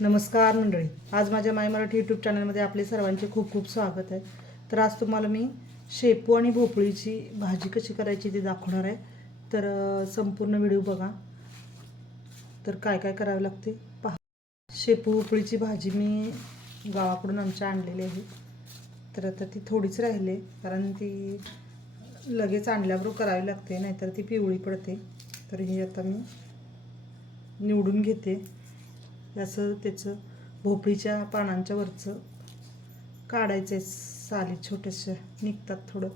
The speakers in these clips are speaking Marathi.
नमस्कार मंडळी. आज माझ्या माय मराठी यूट्यूब चॅनलमध्ये आपले सर्वांचे खूप खूप स्वागत आहे. तर आज तुम्हाला मी शेपू आणि भोपळीची भाजी कशी करायची ते दाखवणार आहे. तर संपूर्ण व्हिडिओ बघा. तर काय काय करावे लागते? पहा. शेपू भोपळीची भाजी मी गावाकडून आमच्या आणलेली आहे. तर आता ती थोडीच राहिली आहे, कारण ती लगेच आणल्याबरोबर करावी लागते नाहीतर ती पिवळी पडते. तर ही आता मी निवडून घेते. असं त्याचं भोपळीच्या पानांच्या वरचं काढायचं आहे साली छोट्याशा निघतात थोडं.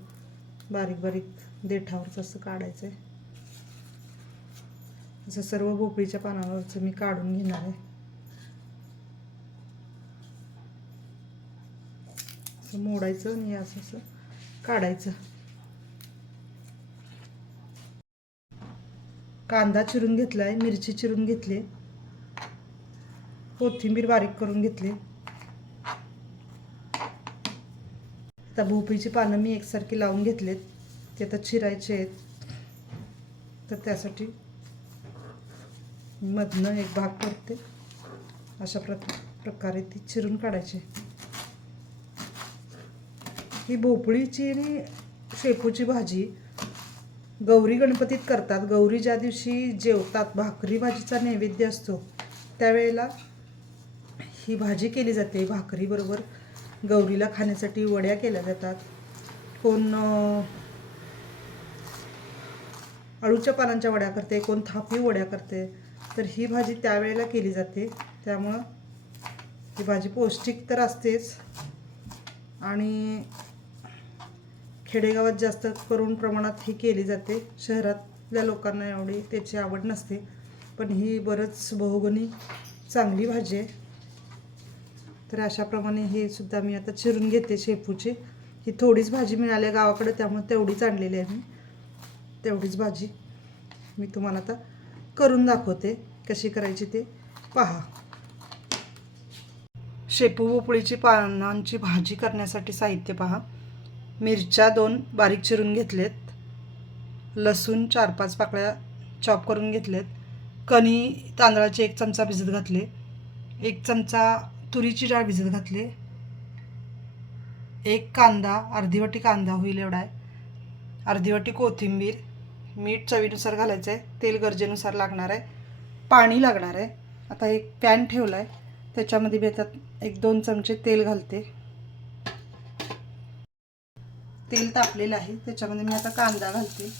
बारीक बारीक देठावरचं असं काढायचं आहे असं सर्व भोपळीच्या पानावरचं मी काढून घेणार आहे. असं मोडायचं आणि असं असं काढायचं. कांदा चिरून घेतला आहे मिरची चिरून घेतली. कोथिंबीर बारीक करून घेतली. आता भोपळीची पानं मी एकसारखी लावून घेतलेत. ते आता चिरायचे आहेत. तर त्यासाठी मधनं एक भाग करते. अशा प्र प्रकारे ती चिरून काढायची. ही भोपळीची आणि शेपूची भाजी गौरी गणपतीत करतात. गौरी ज्या दिवशी जेवतात भाकरी भाजीचा नैवेद्य असतो त्यावेळेला ही भाजी केली जाते. भाकरीबरोबर गौरीला खाण्यासाठी वड्या केल्या जातात. कोण अळूच्या पानांच्या वड्या करते कोण थापी वड्या करते. तर ही भाजी त्यावेळेला केली जाते. त्यामुळं ही भाजी पौष्टिक तर असतेच. आणि खेडेगावात जास्त करून प्रमाणात ही केली जाते. शहरातल्या लोकांना एवढी त्याची आवड नसते. पण ही बरंच बहुगुणी चांगली भाजी आहे. तर अशाप्रमाणे हे सुद्धा मी आता चिरून घेते शेपूची. ही थोडीच भाजी मिळाली आहे गावाकडे त्यामुळे तेवढीच आणलेली आहे मी. तेवढीच भाजी मी तुम्हाला आता करून दाखवते कशी करायची ते. पहा. शेपू भोपळीची पानांची भाजी करण्यासाठी साहित्य पहा. मिरच्या दोन बारीक चिरून घेतलेत. लसूण चार पाच पाकळ्या चॉप करून घेतलेत. कणी तांदळाचे एक चमचा भिजत घातले. एक चमचा तुरीची डाळ भिजत घातली. एक कांदा अर्धी वाटी कांदा होईल एवढा आहे. अर्धी वाटी कोथिंबीर मीठ चवीनुसार घालायचं आहे तेल गरजेनुसार लागणार आहे. पाणी लागणार आहे. आता एक पॅन ठेवला आहे त्याच्यामध्ये मी आता एक दोन चमचे तेल घालते. तेल तापलेलं आहे. त्याच्यामध्ये मी आता कांदा घालते.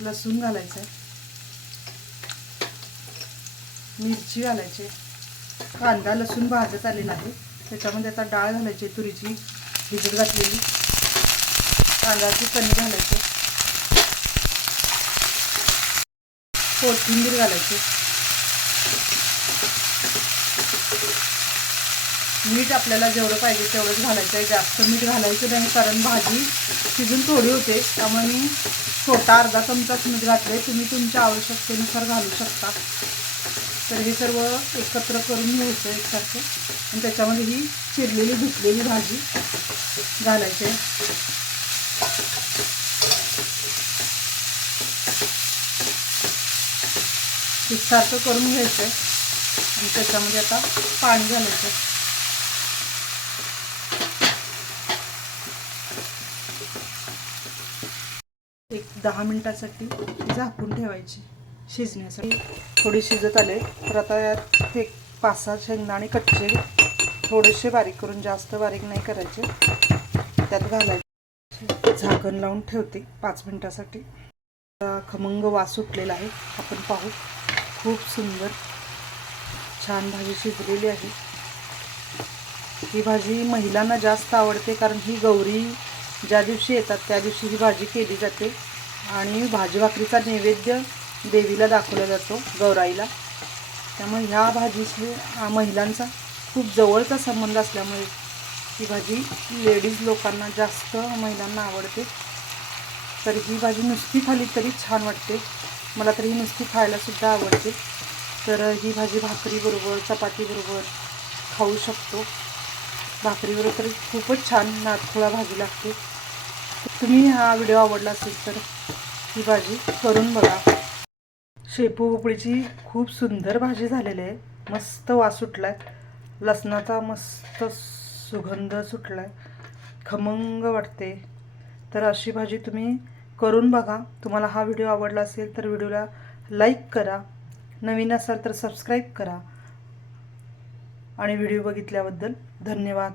लसूण घालायचं आहे मिरची घालायची. कांदा लसूण भाजत आलेला आहे. त्याच्यामध्ये आता डाळ घालायची तुरीची भिजत घातलेली. तांदळाची कणी घालायची. कोथिंबीर घालायची. मीठ आपल्याला जेवढं पाहिजे तेवढंच घालायचं आहे. जास्त मीठ घालायचं नाही कारण भाजी शिजून थोडी होते. त्यामुळे मी छोटा अर्धा चमचाच मीठ घातलं आहे तुम्ही तुमच्या आवश्यकतेनुसार घालू शकता. तर हे सर्व एकत्र करून घ्यायचं एकसारखं. आणि त्याच्यामध्ये ही चिरलेली धुतलेली भाजी घालायची. आहे एकसारखं करून घ्यायचं. आहे आणि त्याच्यामध्ये आता पाणी घालायचं. एक दहा मिनटासाठी झाकून ठेवायची. शिजण्यासाठी थोडी शिजत आले. तर आता यात एक पाच सहा शेंगदाणे कच्चे थोडेसे बारीक करून जास्त बारीक नाही करायचे. त्यात घालायचे. झाकण लावून ठेवते पाच मिनटासाठी. खमंग वास सुटलेला आहे. आपण पाहू. खूप सुंदर. छान भाजी शिजलेली आहे. ही भाजी महिलांना जास्त आवडते कारण ही गौरी ज्या दिवशी येतात त्या दिवशी ही भाजी केली जाते. आणि भाजी भाकरीचा नैवेद्य देवीला दाखवला जातो गौराईला. त्यामुळे ह्या भाजीशी हा महिलांचा खूप जवळचा संबंध असल्यामुळे ही भाजी लेडीज लोकांना जास्त महिलांना आवडते. तर ही भाजी नुसती खाली तरी छान वाटते. मला तर ही नुसती खायलासुद्धा आवडते. तर ही भाजी भाकरीबरोबर चपातीबरोबर खाऊ शकतो. भाकरीबरोबर तर खूपच छान नारखुळा भाजी लागते. तुम्ही हा व्हिडिओ आवडला असेल तर ही भाजी करून बघा. शेपू पोपळीची खूप सुंदर भाजी झालेली आहे. मस्त वास सुटला आहे लसणाचा मस्त सुगंध सुटला आहे खमंग वाटते. तर अशी भाजी तुम्ही करून बघा. तुम्हाला हा व्हिडिओ आवडला असेल तर व्हिडिओला लाईक करा. नवीन असाल तर सबस्क्राईब करा. आणि व्हिडिओ बघितल्याबद्दल धन्यवाद.